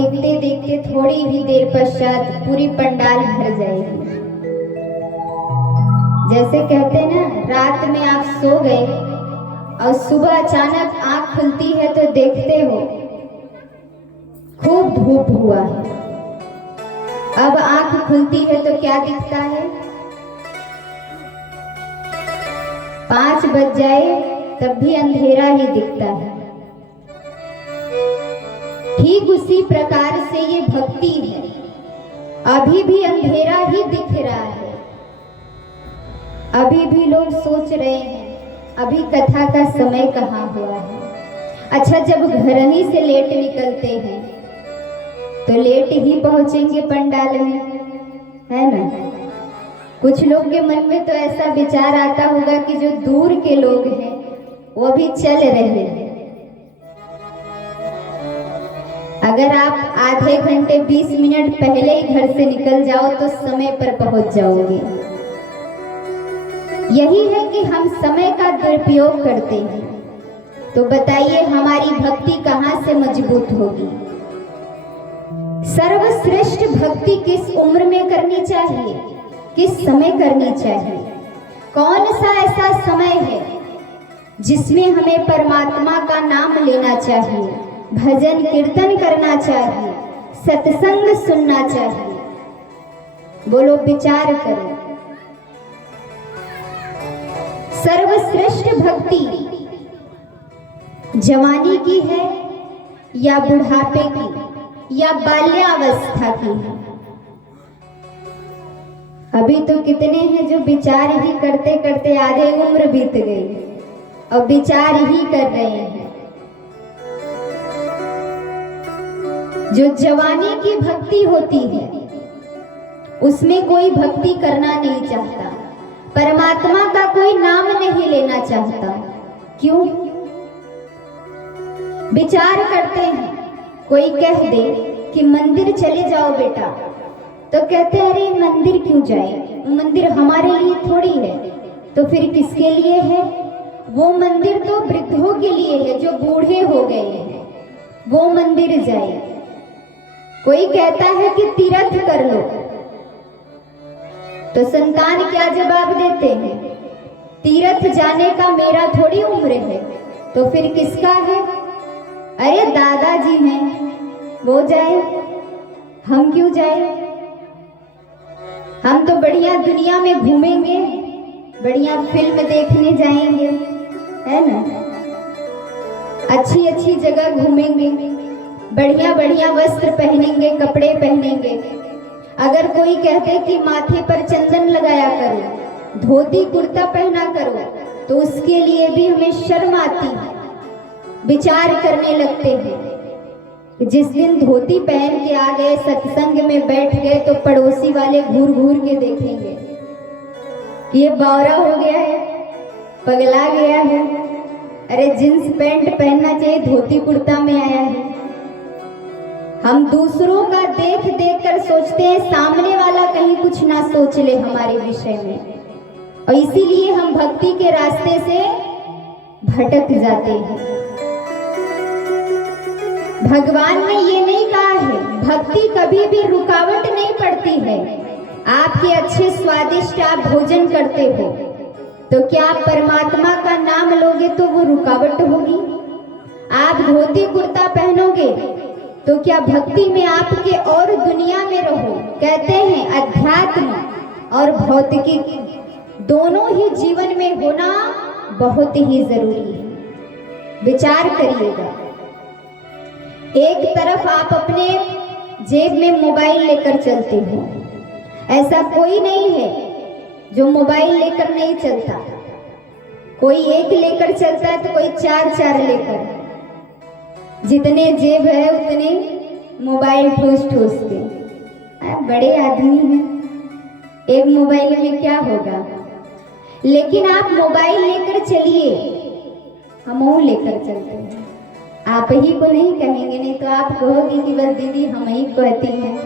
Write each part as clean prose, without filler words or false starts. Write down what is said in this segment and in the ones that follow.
देखते देखते थोड़ी ही देर पश्चात पूरी पंडाल भर जाएगी। जैसे कहते हैं ना, रात में आप सो गए और सुबह अचानक आंख खुलती है तो देखते हो खूब धूप हुआ है। अब आंख खुलती है तो क्या दिखता है? 5 बज जाए तब भी अंधेरा ही दिखता है। ठीक उसी प्रकार से ये भक्ति है, अभी भी अंधेरा ही दिख रहा है। अभी भी लोग सोच रहे हैं अभी कथा का समय कहाँ हुआ है। अच्छा, जब घर ही से लेट निकलते हैं तो लेट ही पहुंचेंगे पंडाल में, है ना? कुछ लोग के मन में तो ऐसा विचार आता होगा कि जो दूर के लोग हैं वो भी चल रहे हैं। अगर आप आधे घंटे 20 मिनट पहले ही घर से निकल जाओ तो समय पर पहुंच जाओगे। यही है कि हम समय का दुरुपयोग करते हैं। तो बताइए हमारी भक्ति कहां से मजबूत होगी? सर्वश्रेष्ठ भक्ति किस उम्र में करनी चाहिए, किस समय करनी चाहिए? कौन सा ऐसा समय है जिसमें हमें परमात्मा का नाम लेना चाहिए, भजन कीर्तन करना चाहिए, सत्संग सुनना चाहिए? बोलो, विचार करो। सर्वश्रेष्ठ भक्ति जवानी की है या बुढ़ापे की या बाल्यावस्था की है? अभी तो कितने हैं जो विचार ही करते करते आधे उम्र बीत गई और विचार ही कर रहे हैं। जो जवानी की भक्ति होती है उसमें कोई भक्ति करना नहीं चाहता, परमात्मा का कोई नाम नहीं लेना चाहता। क्यों? विचार करते हैं, कोई कह दे कि मंदिर चले जाओ बेटा, तो कहते हैं अरे मंदिर क्यों जाए, मंदिर हमारे लिए थोड़ी है। तो फिर किसके लिए है? वो मंदिर तो वृद्धों के लिए है जो बूढ़े हो गए हैं, वो मंदिर जाए। कोई कहता है कि तीर्थ कर लो, तो संतान क्या जवाब देते हैं? तीर्थ जाने का मेरा थोड़ी उम्र है, तो फिर किसका है? अरे दादाजी हैं, वो जाए, हम क्यों जाए? हम तो बढ़िया दुनिया में घूमेंगे, बढ़िया फिल्म देखने जाएंगे, है ना? अच्छी अच्छी जगह घूमेंगे, बढ़िया बढ़िया वस्त्र पहनेंगे, कपड़े पहनेंगे। अगर कोई कहते कि माथे पर चंदन लगाया करो, धोती कुर्ता पहना करो, तो उसके लिए भी हमें शर्म आती है, विचार करने लगते हैं। जिस दिन धोती पहन के आ गए, सत्संग में बैठ गए, तो पड़ोसी वाले घूर घूर के देखेंगे ये बावरा हो गया है, पगला गया है। अरे जींस पैंट पहनना चाहिए, धोती कुर्ता में आया है। हम दूसरों का देख देख कर सोचते हैं सामने वाला कहीं कुछ ना सोच ले हमारे विषय में, और इसीलिए हम भक्ति के रास्ते से भटक जाते हैं। भगवान ने ये नहीं कहा है, भक्ति कभी भी रुकावट नहीं पड़ती है। आपके अच्छे स्वादिष्ट आप भोजन करते हो, तो क्या आप परमात्मा का नाम लोगे तो वो रुकावट होगी? आप धोती कुर्ता पहनोगे तो क्या भक्ति में आपके और दुनिया में रहो? कहते हैं अध्यात्म और भौतिकी दोनों ही जीवन में होना बहुत ही जरूरी है। विचार करिएगा, एक तरफ आप अपने जेब में मोबाइल लेकर चलते हो, ऐसा कोई नहीं है जो मोबाइल लेकर नहीं चलता। कोई एक लेकर चलता है तो कोई 4 लेकर, जितने जेब है उतने मोबाइल ठूस ठूस के। बड़े आदमी हैं, एक मोबाइल में क्या होगा? लेकिन आप मोबाइल लेकर चलिए, हम लेकर चलते हैं। आप ही को नहीं कहेंगे, नहीं तो आप कहोगे कि बस दीदी हम ही कहती हैं।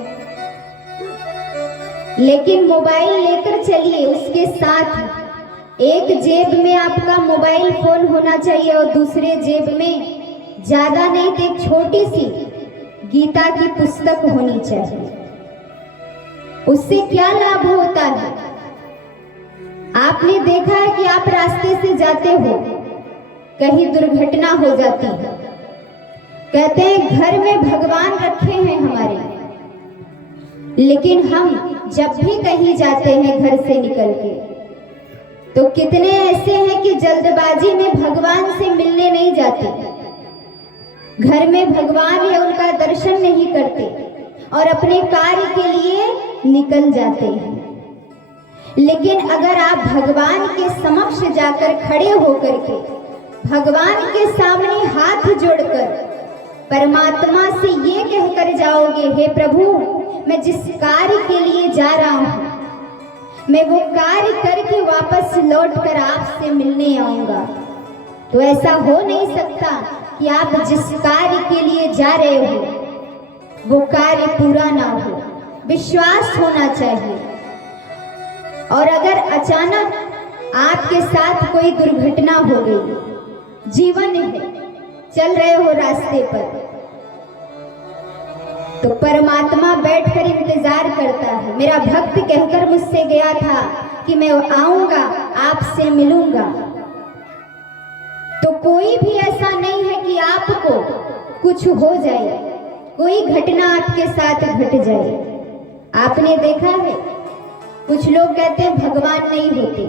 लेकिन मोबाइल लेकर चलिए, उसके साथ एक जेब में आपका मोबाइल फोन होना चाहिए और दूसरे जेब में ज्यादा नहीं तो एक छोटी सी गीता की पुस्तक होनी चाहिए। उससे क्या लाभ होता है? आपने देखा है कि आप रास्ते से जाते हो, कहीं दुर्घटना हो जाती है, कहते हैं घर में भगवान रखे हैं हमारे, लेकिन हम जब भी कहीं जाते हैं घर से निकल के, तो कितने ऐसे हैं कि जल्दबाजी में भगवान से मिलने नहीं जाते, घर में भगवान है उनका दर्शन नहीं करते और अपने कार्य के लिए निकल जाते हैं। लेकिन अगर आप भगवान के समक्ष जाकर खड़े होकर के भगवान के सामने हाथ जोड़कर परमात्मा से ये कहकर जाओगे, हे प्रभु, मैं जिस कार्य के लिए जा रहा हूँ, मैं वो कार्य करके वापस लौटकर आपसे मिलने आऊंगा, तो ऐसा हो नहीं सकता कि आप जिस कार्य के लिए जा रहे हो वो कार्य पूरा ना हो। विश्वास होना चाहिए। और अगर अचानक आपके साथ कोई दुर्घटना हो गई, जीवन है, चल रहे हो रास्ते पर, तो परमात्मा बैठकर इंतजार करता है। मेरा भक्त कहकर मुझसे गया था कि मैं आऊंगा, आपसे मिलूंगा। तो कोई भी ऐसा नहीं है कि आपको कुछ हो जाए, कोई घटना आपके साथ घट जाए। आपने देखा है, कुछ लोग कहते हैं भगवान नहीं होते,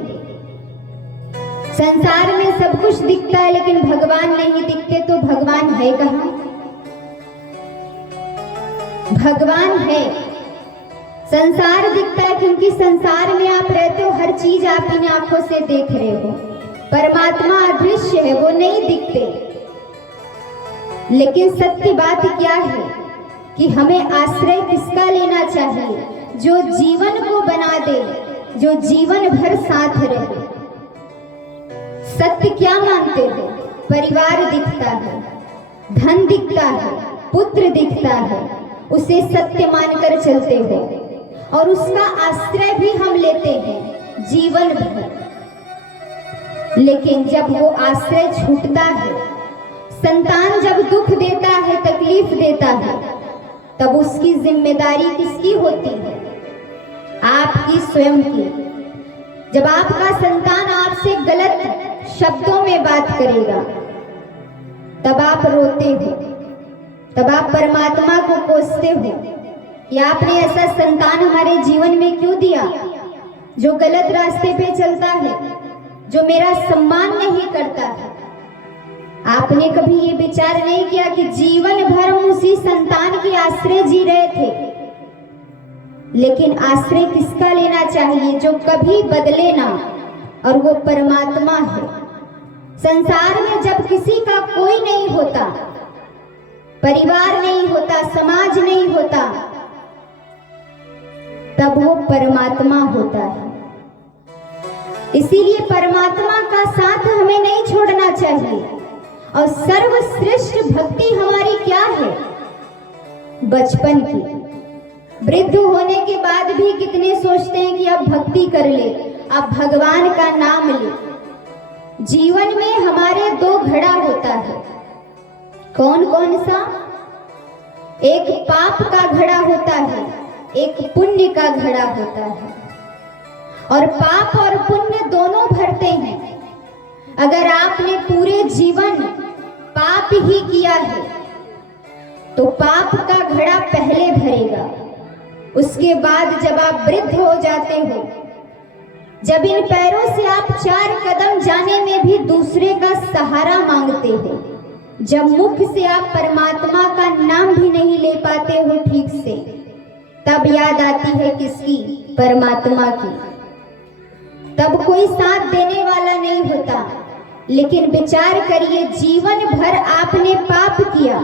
संसार में सब कुछ दिखता है लेकिन भगवान नहीं दिखते, तो भगवान है कहाँ? भगवान है। संसार दिखता है क्योंकि संसार में आप रहते हो, हर चीज आप इन आंखों से देख रहे हो। परमात्मा अदृश्य है, वो नहीं दिखते। लेकिन सत्य बात क्या है कि हमें आश्रय किसका लेना चाहिए? जो जीवन को बना दे, जो जीवन भर साथ रहे। सत्य क्या मानते हो? परिवार दिखता है, धन दिखता है, पुत्र दिखता है, उसे सत्य मानकर चलते हो और उसका आश्रय भी हम लेते हैं जीवन भर। लेकिन जब वो आश्रय छूटता है, संतान जब दुख देता है, तकलीफ देता है, तब उसकी जिम्मेदारी किसकी होती है? आपकी स्वयं की। जब आपका संतान आपसे गलत शब्दों में बात करेगा, तब आप रोते हो, तब आप परमात्मा को कोसते हो कि आपने ऐसा संतान हमारे जीवन में क्यों दिया जो गलत रास्ते पे चलता है, जो मेरा सम्मान नहीं करता है। आपने कभी ये विचार नहीं किया कि जीवन भर हम उसी संतान के आश्रय जी रहे थे। लेकिन आश्रय किसका लेना चाहिए? जो कभी बदले ना, और वो परमात्मा है। संसार में जब किसी का कोई नहीं होता, परिवार नहीं होता, समाज नहीं होता, तब वो परमात्मा होता है। इसीलिए परमात्मा का साथ हमें नहीं छोड़ना चाहिए। और सर्वश्रेष्ठ भक्ति हमारी क्या है? बचपन की। वृद्ध होने के बाद भी कितने सोचते हैं कि अब भक्ति कर ले, अब भगवान का नाम ले। जीवन में हमारे दो घड़ा होता है। कौन कौन सा? एक पाप का घड़ा होता है, एक पुण्य का घड़ा होता है। और पाप और पुण्य दोनों भरते हैं। अगर आपने पूरे जीवन पाप ही किया है तो पाप का घड़ा पहले भरेगा। उसके बाद जब आप वृद्ध हो जाते हो, जब इन पैरों से आप 4 कदम जाने में भी दूसरे का सहारा मांगते हो, जब मुख से आप परमात्मा का नाम भी नहीं ले पाते हो ठीक से, तब याद आती है किसकी? परमात्मा की। तब कोई साथ देने वाला नहीं होता। लेकिन विचार करिए, जीवन भर आपने पाप किया,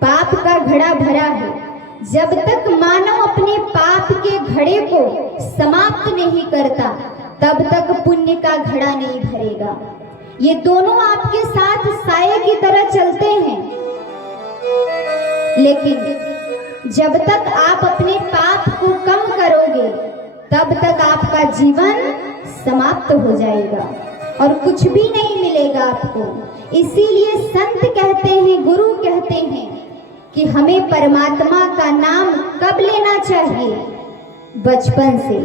पाप का घड़ा भरा है। जब तक मानव अपने पाप के घड़े को समाप्त नहीं करता, तब तक पुण्य का घड़ा नहीं भरेगा। ये दोनों आपके साथ साये की तरह चलते हैं। लेकिन जब तक आप अपने पाप को कम करोगे, तब तक आपका जीवन समाप्त हो जाएगा और कुछ भी नहीं मिलेगा आपको। इसीलिए संत कहते हैं, गुरु कहते हैं कि हमें परमात्मा का नाम कब लेना चाहिए? बचपन से।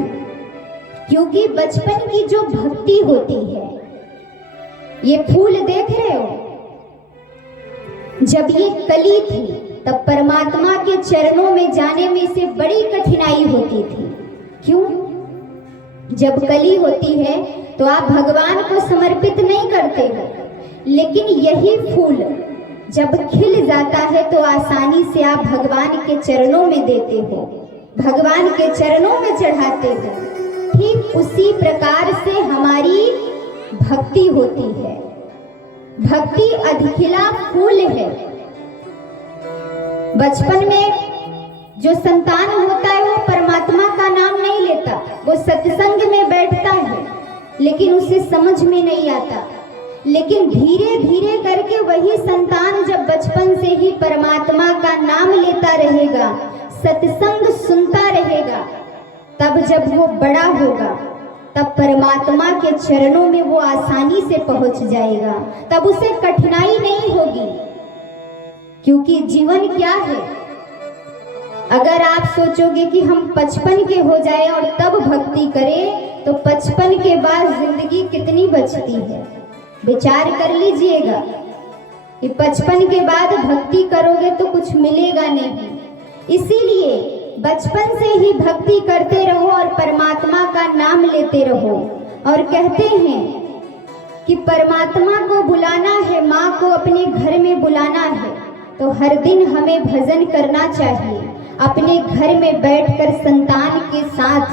क्योंकि बचपन की जो भक्ति होती है, ये फूल देख रहे हो, जब ये कली थी तब परमात्मा के चरणों में जाने में इसे बड़ी कठिनाई होती थी। क्यों? जब कली होती है तो आप भगवान को समर्पित नहीं करते हो, लेकिन यही फूल जब खिल जाता है तो आसानी से आप भगवान के चरणों में देते हो, भगवान के चरणों में चढ़ाते हो। ठीक उसी प्रकार से हमारी भक्ति होती है। भक्ति अधखिला फूल है। बचपन में जो संतान होता है वो परमात्मा का नाम नहीं लेता, वो सत्संग में बैठता है, लेकिन उसे समझ में नहीं आता। लेकिन धीरे धीरे करके वही संतान जब बचपन से ही परमात्मा का नाम लेता रहेगा, सत्संग सुनता रहेगा, तब जब वो बड़ा होगा तब परमात्मा के चरणों में वो आसानी से पहुंच जाएगा, तब उसे कठिनाई नहीं होगी। क्योंकि जीवन क्या है? अगर आप सोचोगे कि हम 55 के हो जाए और तब भक्ति करें, तो 55 के बाद जिंदगी कितनी बचती है? विचार कर लीजिएगा कि 55 के बाद भक्ति करोगे तो कुछ मिलेगा नहीं। इसीलिए बचपन से ही भक्ति करते रहो और परमात्मा का नाम लेते रहो। और कहते हैं कि परमात्मा को बुलाना है, माँ को अपने घर में बुलाना है, तो हर दिन हमें भजन करना चाहिए। अपने घर में बैठकर संतान के साथ